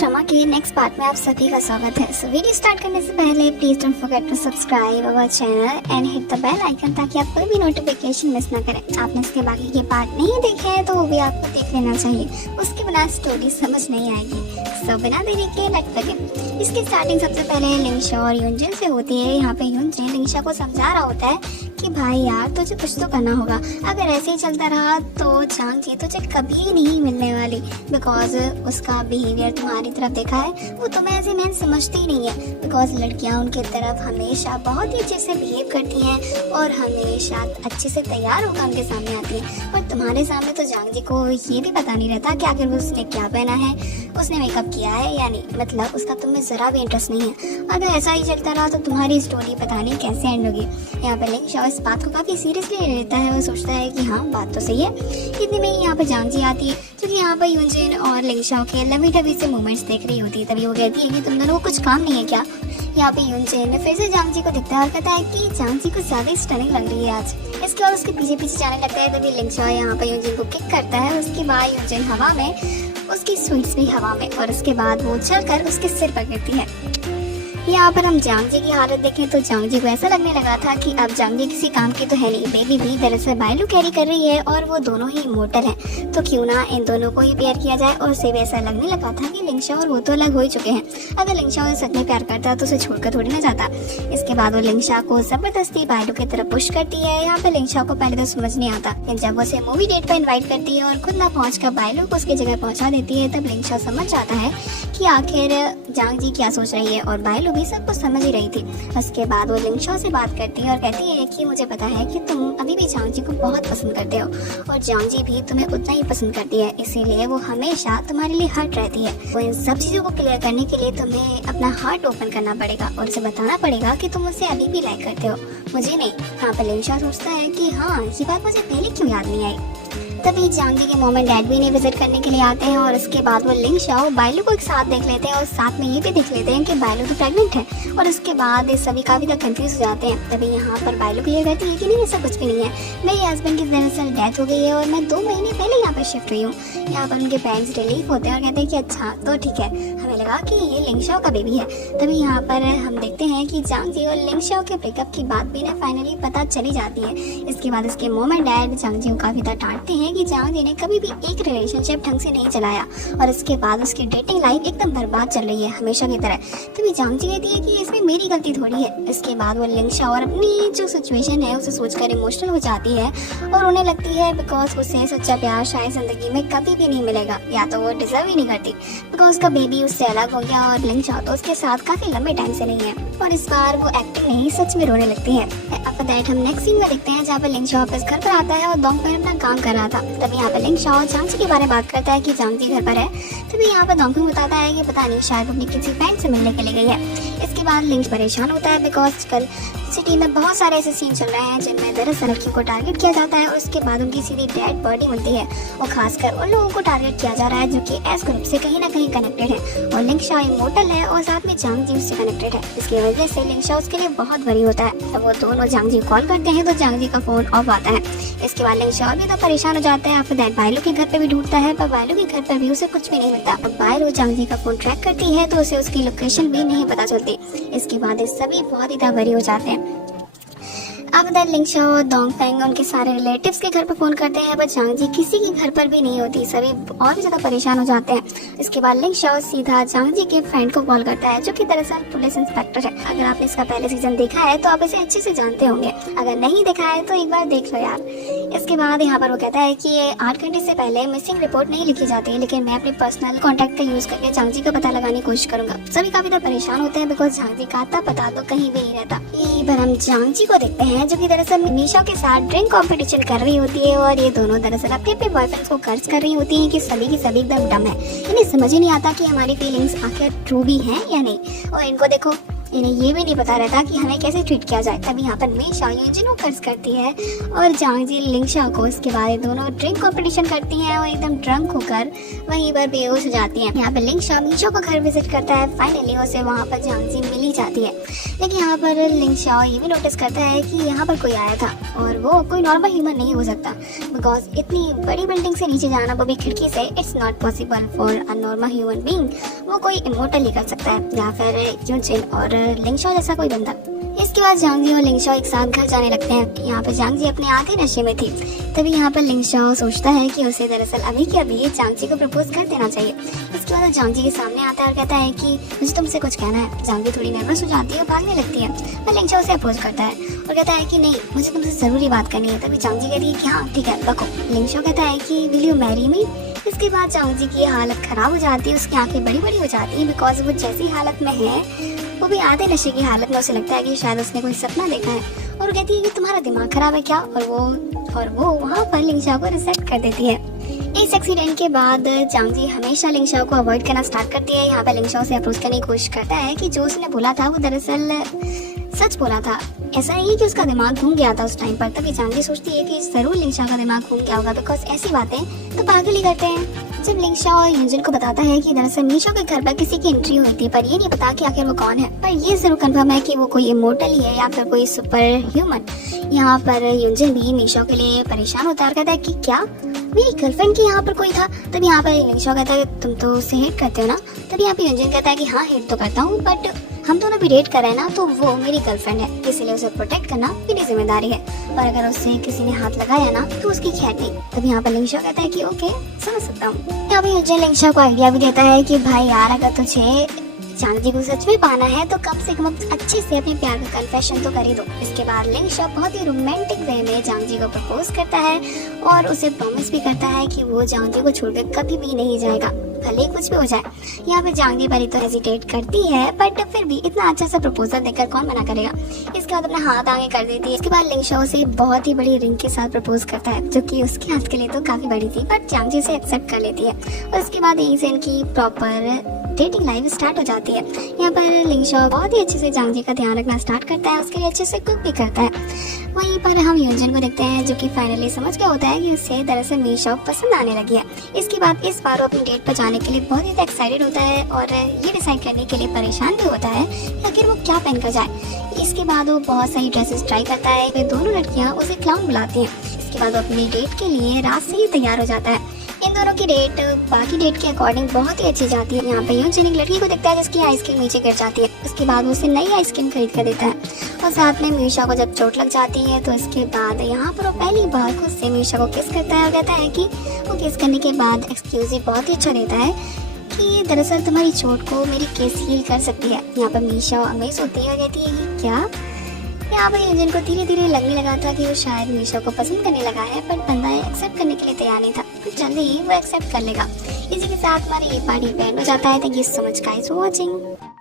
Drama के next part में आप सभी का स्वागत है। सो वीडियो स्टार्ट करने से पहले please don't forget to subscribe our channel and hit the bell icon ताकि आप कोई भी नोटिफिकेशन मिस ना करें। आपने इसके बाकी के पार्ट नहीं देखे हैं तो वो भी आपको देख लेना चाहिए, उसके बिना स्टोरी समझ नहीं आएगी। सो बिना देरी के लेट्स बिगिन। इसकी स्टार्टिंग सबसे पहले लिंगशा और युनजिन से होती है। यहाँ पे युनजिन लिंगशा को समझा रहा होता है कि भाई यार तुझे कुछ तो करना होगा, अगर ऐसे ही चलता रहा तो चांगजी तुझे कभी नहीं मिलने वाली, बिकॉज उसका बिहेवियर तुम्हारी तरफ देखा है, वो तुम्हें ऐसे मैन समझती ही नहीं है। बिकॉज लड़कियां उनके तरफ हमेशा बहुत ही अच्छे से बिहेव करती हैं और हमेशा अच्छे से तैयार होकर उनके सामने आती हैं, पर तुम्हारे सामने तो चांगजी को ये भी पता नहीं रहता कि आखिर उसने क्या पहना है, उसने मेकअप किया है या नहीं, मतलब उसका तुम्हें जरा भी इंटरेस्ट नहीं है। अगर ऐसा ही चलता रहा तो तुम्हारी स्टोरी पता नहीं कैसे एंड होगी। यहाँ पे लिंगशा इस बात को काफी सीरियसली ले लेता है, वो सोचता है कि हाँ बात तो सही है। इतने में ही यहाँ पे चांगजी आती है जो कि यहाँ पे युनजिन और लिंगशा के लवी डबी से मूवमेंट्स देख रही होती है। तभी वो कहती है कि तुम दोनों को कुछ काम नहीं है क्या। यहाँ पे युनजिन फिर से चांगजी को दिखता है और कहता है कि चांगजी को ज्यादा स्टनिंग लग रही है आज। इसके बाद उसके पीछे पीछे जाने लगता है। तभी लिंगशा यहाँ पे युनजिन को किक करता है, उसके बाद युनजिन हवा में, उसकी स्वीट्स भी हवा में, और उसके बाद वो चलकर उसके सिर पर गिरती है। यहाँ पर हम चांगजी की हालत देखें तो चांगजी को ऐसा लगने लगा था कि अब चांगजी किसी काम की तो है नहीं। बेबी भी दरअसल बायलू कैरी कर रही है और वो दोनों ही इमोर्टल हैं, तो क्यों ना इन दोनों को ही पेयर किया जाए। और उसे भी ऐसा लगने लगा था कि लिंगशा और वो तो अलग हो ही चुके हैं, अगर लिंगशा उसे सच में प्यार करता तो उसे छोड़कर थोड़ी ना जाता। इसके बाद वो लिंगशा को जबरदस्ती बायलू की तरफ पुश करती है। यहाँ पे लिंगशा को पहले तो समझ नहीं आता, जब वो उसे मूवी डेट पर इन्वाइट करती है और खुद ना पहुँच कर बायलू को उसकी जगह पहुँचा देती है, तब लिंगशा समझ जाता है कि आखिर चांगजी क्या सोच रही है, और बायलू भी सब कुछ समझ ही रही थी। उसके बाद वो लिंगशा से बात करती है और कहती है कि मुझे पता है कि तुम अभी भी चांगजी को बहुत पसंद करते हो और चांगजी भी तुम्हें उतना ही पसंद करती है, इसीलिए वो हमेशा तुम्हारे लिए हर्ट रहती है। वो इन सब चीजों को क्लियर करने के लिए तुम्हें अपना हार्ट ओपन करना पड़ेगा और उसे बताना पड़ेगा कि तुम उसे अभी भी लाइक करते हो, मुझे नहीं। यहाँ पर लिंगशा सोचता है कि हाँ ये बात मुझे पहले क्यों याद नहीं आई। तभी चांगजी के मॉम एंड डैड भी इन्हें विजिट करने के लिए आते हैं और उसके बाद वो लिंगशा और बायलू को एक साथ देख लेते हैं और साथ में ये भी देख लेते हैं कि बायलू तो प्रेग्नेंट है, और उसके बाद सभी काफी तक कंफ्यूज हो जाते हैं। तभी यहाँ पर बायलू क्लियर कहती है कि नहीं ऐसा कुछ भी नहीं है, मेरे हस्बैंड की दरअसल डेथ हो गई है और मैं 2 महीने पहले यहाँ पर शिफ्ट हुई हूँ। यहाँ पर उनके पेरेंट्स रिलीफ होते हैं और कहते हैं कि अच्छा तो ठीक है, हमें लगा कि ये लिंगशा का बेबी है। तभी यहाँ पर हम देखते हैं कि चांगजी और लिंगशा के ब्रेकअप की बात भी ना फाइनली पता चली जाती है। इसके बाद इसके मॉम एंड डैड चांगजी को काफी तक डांटते हैं कि चांगजी ने कभी भी एक रिलेशनशिप ढंग से नहीं चलाया और इसके बाद उसकी डेटिंग लाइफ एकदम बर्बाद चल रही है हमेशा की तरह। तभी चांगजी कहती है कि इसमें मेरी गलती थोड़ी है। इसके बाद वो लिंगशा और अपनी जो सिचुएशन है उसे सोचकर इमोशनल हो जाती है और उन्हें लगती है बिकॉज उसे सच्चा प्यार शायद जिंदगी में कभी भी नहीं मिलेगा, या तो वो डिजर्व ही नहीं करती बिकॉज उसका बेबी उससे अलग हो गया और लिंगशा तो उसके साथ काफी लंबे टाइम से नहीं है। और इस बार वो एक्टिंग नहीं सच में रोने लगती है। आफ्टर दैट हम नेक्स्ट सीन में देखते हैं जहाँ पर लिंगशा वापस घर पर आता है और दोंगफेंग अपना काम कर रहा था। तभी यहाँ पर लिंगशा और चांगजी के बारे में बात करता है कि चांगजी घर पर है। तभी यहाँ पर दोंगफेंग बताता है कि पता नहीं शायद अपनी किसी फ्रेंड से मिलने के लिए गई है। इसके बाद लिंग परेशान होता है बिकॉज कल सिटी में बहुत सारे ऐसे सीन चल रहे हैं जिनमें दरअसल लड़कियों को टारगेट किया जाता है और उसके बाद उनकी सीधी डेड बॉडी मिलती है, और खासकर उन लोगों को टारगेट किया जा रहा है जो कि एस ग्रुप से कहीं ना कहीं कनेक्टेड है। और लिंगशा इमोर्टल है और साथ में चांगजी उससे कनेक्टेड है, इसकी वजह से लिंगशा उसके लिए बहुत बड़ी होता है। तब वो दोनों चांगजी कॉल करते हैं तो चांगजी का फोन ऑफ आता है। इसके बाद लिंगशा और भी तो परेशान हो जाता है। आफ्टर दैट बायलू के घर पे भी ढूंढता है, पर बायलू के घर पर भी उसे कुछ भी नहीं मिलता। अब बायलू चांगजी का फोन ट्रैक करती है तो उसे उसकी लोकेशन भी नहीं पता चलती। इसके बाद सभी बहुत ही तबाही हो जाते हैं। अब लिंगशा और दोंगफेंग उनके सारे रिलेटिव्स के घर पर फोन करते हैं, पर चांगजी किसी के घर पर भी नहीं होती। सभी और भी ज्यादा परेशान हो जाते हैं। इसके बाद लिंगशा सीधा चांगजी के फ्रेंड को कॉल करता है जो कि दरअसल पुलिस इंस्पेक्टर है। अगर आपने इसका पहले सीजन देखा है तो आप इसे अच्छे से जानते होंगे, अगर नहीं देखा है तो एक बार देख लो यार। इसके बाद यहाँ पर वो कहता है कि 8 घंटे से पहले मिसिंग रिपोर्ट नहीं लिखी जाती, लेकिन मैं अपने पर्सनल कॉन्टैक्ट का यूज करके चांगजी का पता लगाने की कोशिश करूंगा। सभी काफी परेशान होते हैं बिकॉज चांगजी का आता पता तो कहीं भी नहीं रहता। यही पर हम चांगजी को देखते हैं जो कि दरअसल निशा के साथ ड्रिंक कंपटीशन कर रही होती है और ये दोनों दरअसल अपने अपने बॉयफ्रेंड्स को कर्ज कर रही होती हैं कि सभी की सभी एकदम डम है। इन्हें समझ ही नहीं आता कि हमारी फीलिंग्स आखिर ट्रू भी हैं या नहीं। और इनको देखो, इन्हें ये भी नहीं पता रहता कि हमें कैसे ट्रीट किया जाए। तभी यहाँ पर मीशा यूजिन को कर्ज करती है और जांगजी लिंगशा को। इसके बाद दोनों ड्रिंक कंपटीशन करती हैं और एकदम ड्रंक होकर वहीं पर बेहोश हो जाती हैं। यहाँ पर लिंगशा मीशा को घर विजिट करता है। फाइनली उसे वहाँ पर जांगजी मिल ही जाती है। लेकिन यहाँ पर लिंगशा ये भी नोटिस करता है कि यहाँ पर कोई आया था और वो कोई नॉर्मल ह्यूमन नहीं हो सकता, बिकॉज इतनी बड़ी बिल्डिंग से नीचे जाना, वो भी खिड़की से, it's not possible for a normal human being. वो कोई इमोर्टल ही कर सकता है या फिर यूजिन और लिंगशा जैसा कोई बंदा। इसके बाद जांगजी और लिंगशा एक साथ घर जाने लगते हैं। यहाँ पर जांगजी अपने आधे नशे में थी। तभी यहाँ पर लिंगशा सोचता है कि उसे दरअसल अभी के अभी जांगजी को प्रपोज कर देना चाहिए। इसके बाद जांगजी के सामने आता है और कहता है कि मुझे तुमसे कुछ कहना है। जांगजी थोड़ी नर्वस हो जाती है और भागने लगती है, पर लिंगशा उसे अप्रोच करता है और कहता है कि नहीं, मुझे तुमसे जरूरी बात करनी है। तभी जांगजी कहती है कि हाँ ठीक है रखो। लिंगशा कहता है कि विल यू मैरी मी। इसके बाद जांगजी की हालत खराब हो जाती है, उसकी आंखें बड़ी बड़ी हो जाती है, बिकॉज वो जैसी हालत में है वो भी आधे नशे की हालत में। उसे लगता है कि शायद उसने कोई सपना देखा है और कहती है कि तुम्हारा दिमाग खराब है क्या। और वो वहाँ पर लिंगशा को रिसेप्ट कर देती है। इस एक्सीडेंट के बाद जांगजी हमेशा लिंगशा को अवॉइड करना स्टार्ट करती है। यहाँ पर लिंगशा उसे अप्रोच करने की कोशिश करता है कि जो उसने बोला था वो दरअसल सच बोला था। ऐसा नहीं कि उसका दिमाग घूम गया था उस टाइम पर। तभी जांगजी सोचती है कि जरूर लिंगशा का दिमाग घूम गया होगा, बिकॉज ऐसी बातें तो पागल ही करते हैं। जब लिंगशा और यूजिन को बताता है कि दरअसल मीशा के घर पर किसी की एंट्री हुई थी, पर ये नहीं पता कि आखिर वो कौन है, पर ये जरूर कंफर्म है कि वो कोई इमोर्टल ही है या फिर कोई सुपर ह्यूमन। यहाँ पर यूजिन भी मीशा के लिए परेशान होता है और कहता है कि क्या मेरी गर्लफ्रेंड के यहाँ पर कोई था। तब यहाँ पर लिंगशा कहता है तुम तो उसे हेट करते हो ना। तभी यहाँ पे यूजिन कहता है कि हाँ हेट तो करता हूँ, बट हम दोनों भी डेट कर रहे हैं ना, तो वो मेरी गर्लफ्रेंड है, इसलिए उसे प्रोटेक्ट करना मेरी जिम्मेदारी है, और अगर उससे किसी ने हाथ लगाया ना तो उसकी खैर नहीं। तब यहाँ पर लिंगशा कहता है कि ओके समझ सकता हूँ। यहाँ पे यूजिन लिंगशा को आइडिया भी देता है कि भाई यार अगर तुझे जांगजी को सच में पाना है तो कम से कम अच्छे से अपने प्यार का कन्फेशन तो कर ही दो। इसके बाद लिंगशा बहुत ही रोमांटिक वे में जांगजी को प्रपोज करता है और उसे प्रॉमिस भी करता है कि वो जांगजी को छोड़कर कभी भी नहीं जाएगा, भले कुछ भी हो जाए। यहाँ पे जांगजी पहले तो हेजिटेट करती है, बट फिर भी इतना अच्छा सा प्रपोजल देकर कौन मना करेगा। इसके बाद अपना हाथ आगे कर देती है। इसके बाद लिंगशा उसे बहुत ही बड़ी रिंग के साथ प्रपोज करता है, जो कि उसके हाथ के लिए तो काफी बड़ी थी, बट जांगजी उसे एक्सेप्ट कर लेती है। और इसके बाद यहीं से इनकी प्रॉपर डेटिंग लाइफ स्टार्ट हो जाती है। यहाँ पर लिंगशा बहुत ही अच्छे से जांगजी का ध्यान रखना स्टार्ट करता है, उसके लिए अच्छे से कुक भी करता है। वहीं पर हम यूजिन को देखते हैं, जो कि फाइनली समझ गया होता है कि उसे दरअसल मीशा पसंद आने लगी है। इसके बाद इस बार वो अपनी डेट पर जाने के लिए बहुत ही एक्साइटेड होता है और ये डिसाइड करने के लिए परेशान भी होता है कि आखिर वो क्या पहनकर जाए। इसके बाद वो बहुत सारी ड्रेसेस ट्राई करता है। वे दोनों लड़कियां उसे क्लाउन बुलाती हैं। इसके बाद वो अपनी डेट के लिए रात से ही तैयार हो जाता है। इन दोनों की डेट बाकी डेट के अकॉर्डिंग बहुत ही अच्छी जाती है। यहाँ पे यूजिन एक लड़की को देखता है जिसकी आइसक्रीम नीचे गिर जाती है। उसके बाद वो उसे नई आइसक्रीम खरीद कर देता है और साथ में मीशा को जब चोट लग जाती है तो इसके बाद यहाँ पर वो पहली बार खुद से मीशा को किस करता है और कहता है कि वो किस करने के बाद एक्सक्यूज बहुत ही अच्छा देता है कि दरअसल तुम्हारी चोट को मेरी किस हील कर सकती है। यहाँ पर मीशा अमेज होती है और कहती है कि क्या। यहाँ पर यूजिन को धीरे धीरे लगने लगा था कि वो शायद मीशा को पसंद करने लगा है, पर बंदा एक्सेप्ट करने के लिए तैयार नहीं था। तो जल्दी ही वो एक्सेप्ट कर लेगा। इसी के साथ हमारी ये पार्टी एंड हो जाता है। Thank you so much guys for watching.